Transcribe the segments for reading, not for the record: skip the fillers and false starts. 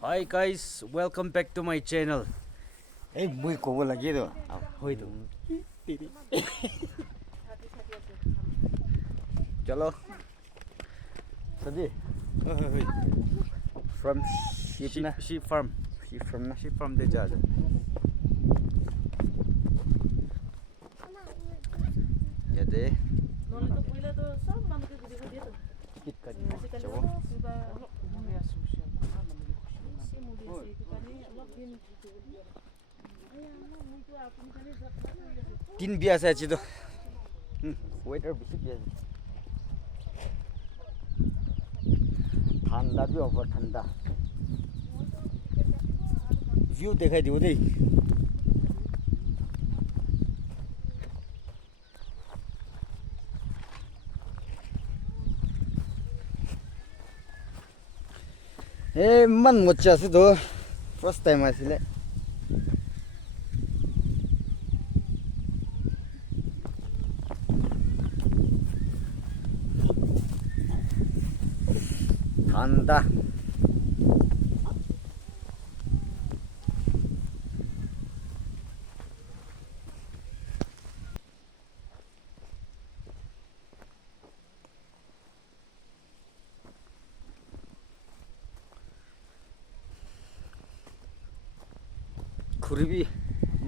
Hi guys, welcome back to my channel. Hey, muy como la quiero. Hoy tu. Chalo. Sadi. From sheep farm. Sheep farm de ja. Ya de. Tikit ka di. Chalo. तीन बिहा छ छिटो waiter बेसी बिहा ठन्डा भी अब ठन्डा भ्यू देखाइदियो दे ए मन मचा छ तो फर्स्ट टाइम आसिले ठन्डा खुरबी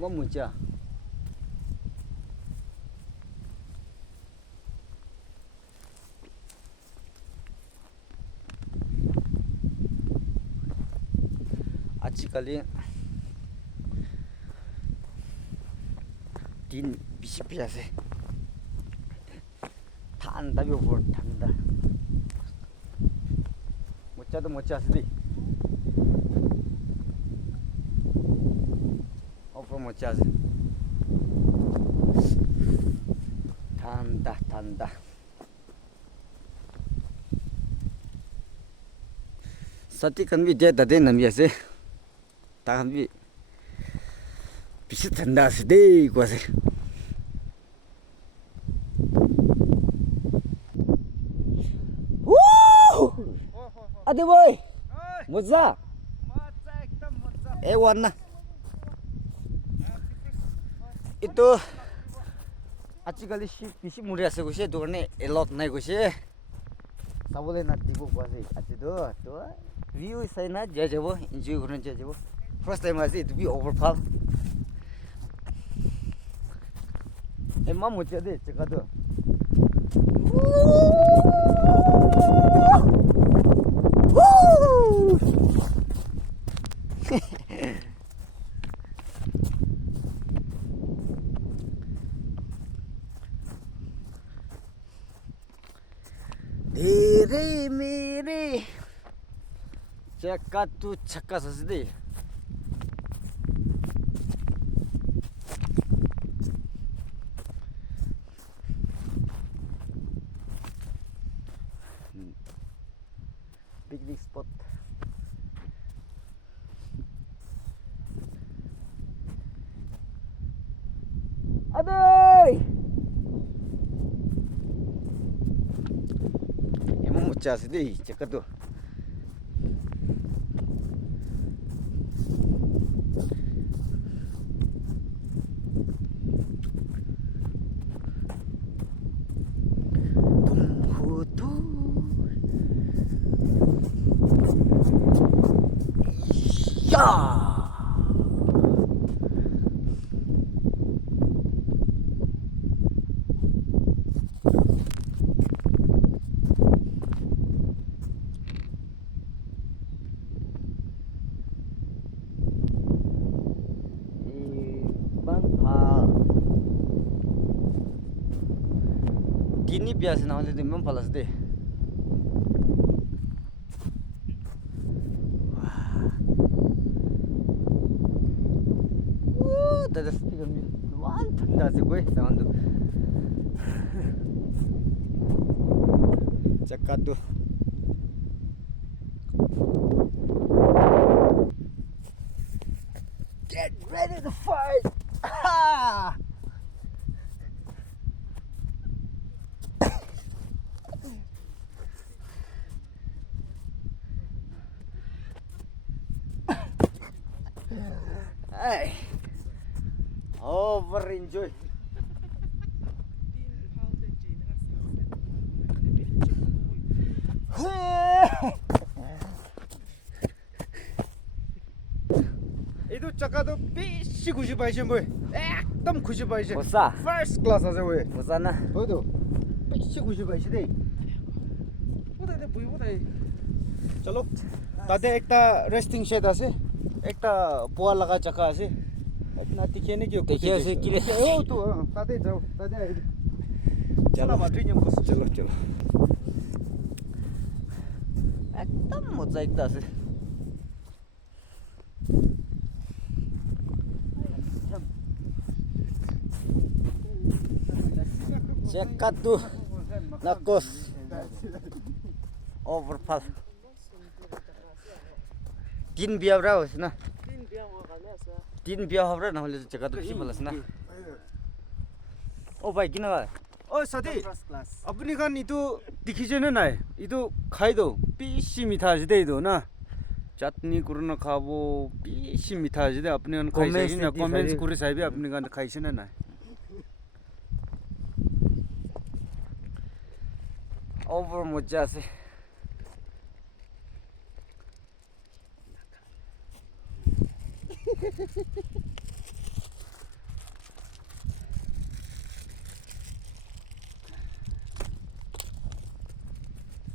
ममुचा आजिखालि दिन बेसी बिहासे ठन्डा भी बहुत ठन्डा मचा तो मचा से मचा से ठन्डा ठन्डा साथी खन भी दे दे नम ऐसे ताकन भी पीछे ठंडा से दे को से अदे बोय मजा एकदम मजा ए वरना itu आजिखालि बेसी मुरियासे गसे दोरने एलॉट नाय गसे सबले ना दिबो गसे आजिदो तो व्यू छैन जेजेबो इन्जॉय गर्न जेजेबो फर्स्ट टाइम आसे इट बी ओभरफॉल ए मा मुचे दे चकादो तेरे मेरे चक्का तू छक्का ससदे पिकनिक स्पॉट अबे चा से दे चक्कर तो तुम हो तो या Gini biasa nanti di mana palas deh. Tadi stiker ni, luar ठंडा से gue sama tu. Cakap tu. Get ready to fight. Ay. Over enjoy. 이도 작가도 비시 90바이신 뭐야? एकदम 90바이신. Musa. First class 아자 왜? Musana. 너도 비시 90바이시대. 보다데 보이 보다이. चलो तादे एकता रेस्टिंग शेड আছে एकता पोआ लगा चक्का আছে इतना दिखे नहीं क्यों देखिए ऐसे किले ओ तो तादे जाओ तादे चलो बाटरी नियम को चलो चलो एकदम मजा एकता আছে Check tu nakos overfall तीन बिया रहा होस् न तीन बिया हो रहा न होले जगह तो किसी बोलस ना ओ भाई किन भाई ओ साथी अपनी खान इतो दिखी जे ना इतो खाई दो पीसी मीठा जे दे दो ना चटनी कुरना खाबो पीसी मीठा जे दे अपने खान खाई से ना कमेंट्स करे साइबे अपनी खान खाई से ना ओवर मजा से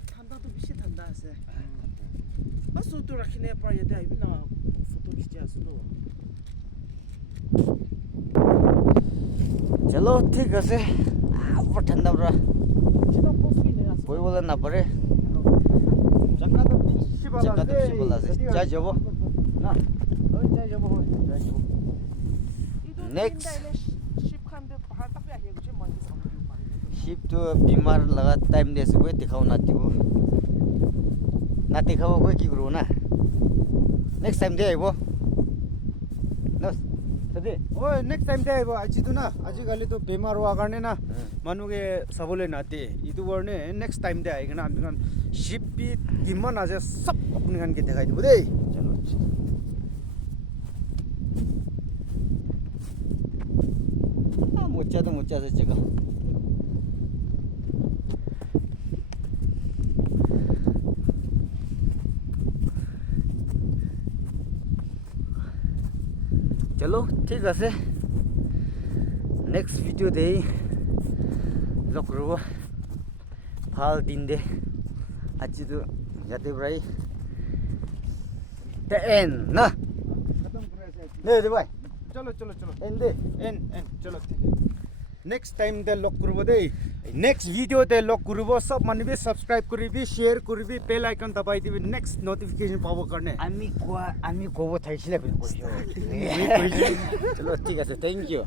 ठंडा तो बेसी ठंडा আছে बस तो रखने पर ये दे बिना फोटो खींचे सुनो चलो ठीक है से ऊपर ठंडा रहा जितना पोस्ट भी नहीं कोई बोला ना पड़े जगह तो पीसी वाला जगह तो पीसी वाला से जा जाओ ना जा जाओ नेक्स्ट शिप खान दे पहाड़ तक आके मुझे मन से समझ नहीं पा शिप तो बीमार लगा टाइम दे से कोई दिखाओ ना दिखाओ कोई की करो ना नेक्स्ट टाइम दे आइबो न सदे ओए नेक्स्ट टाइम दे आइबो আজি तो ना আজি गाली तो बीमार हुआ करने ना मानुगे सबले नाते इदु वरने नेक्स्ट टाइम दे आइगना हम शिप भी दिमान आज सब अपने खान के दिखाई दो दे चलो मुच्चा तो मुच्चा से जगह चलो ठीक है नेक्स्ट वीडियो दे लग रहा फाल दिन दे आज तो जाते भाई the end ना खत्म करे से दे भाई चलो चलो चलो end दे एन चलो नेक्स्ट टाइम दे लॉक करबो दे नेक्स्ट वीडियो दे लॉक करबो सब मानबे सब्सक्राइब करिबि शेयर करिबि बेल आइकन दबाइ दिबि नेक्स्ट नोटिफिकेशन पाबो करने आमी को वो थाइसिला चलो ठीक है थैंक यू